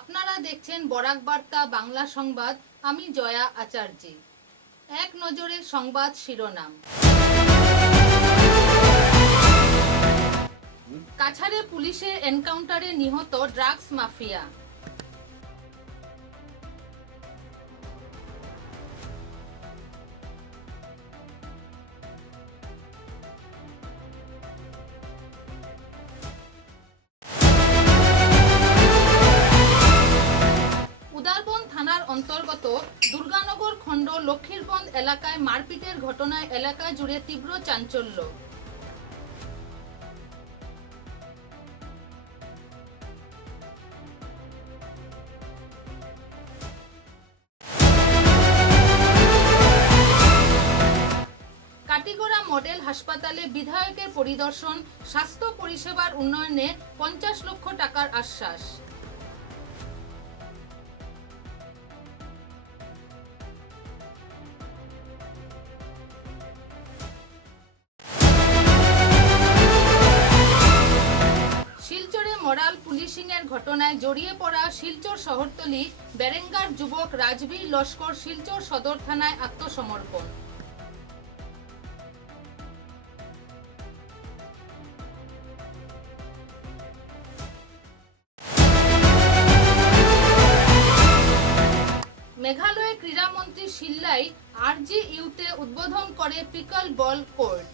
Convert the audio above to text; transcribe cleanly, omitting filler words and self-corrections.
আপনারা দেখছেন বরাক বার্তা বাংলা সংবাদ। আমি জয়া আচার্য। এক নজরে সংবাদ শিরোনাম। কাছাড়ে পুলিশের এনকাউন্টারে নিহত ড্রাগস মাফিয়া। উদারবন থানার অন্তর্গত দুর্গানগর খণ্ড লক্ষ্মীরবন্দ এলাকায় মারপিটের ঘটনায় এলাকা জুড়ে তীব্র চাঞ্চল্য। কাটিগড়া মডেল হাসপাতালে বিধায়কের পরিদর্শন, স্বাস্থ্য পরিষেবার উন্নয়নে 50 লক্ষ টাকার আশ্বাস। শিলচরে মরাল পুলিশিংয়ের ঘটনায় জড়িয়ে পড়া শিলচর শহরতলি বেরেঙ্গার যুবক রাজবীর লস্কর শিলচর সদর থানায় আত্মসমর্পণ। মেঘালয়ের ক্রীড়ামন্ত্রী শিল্লাই RGUতে উদ্বোধন করে পিকল বল কোর্ট।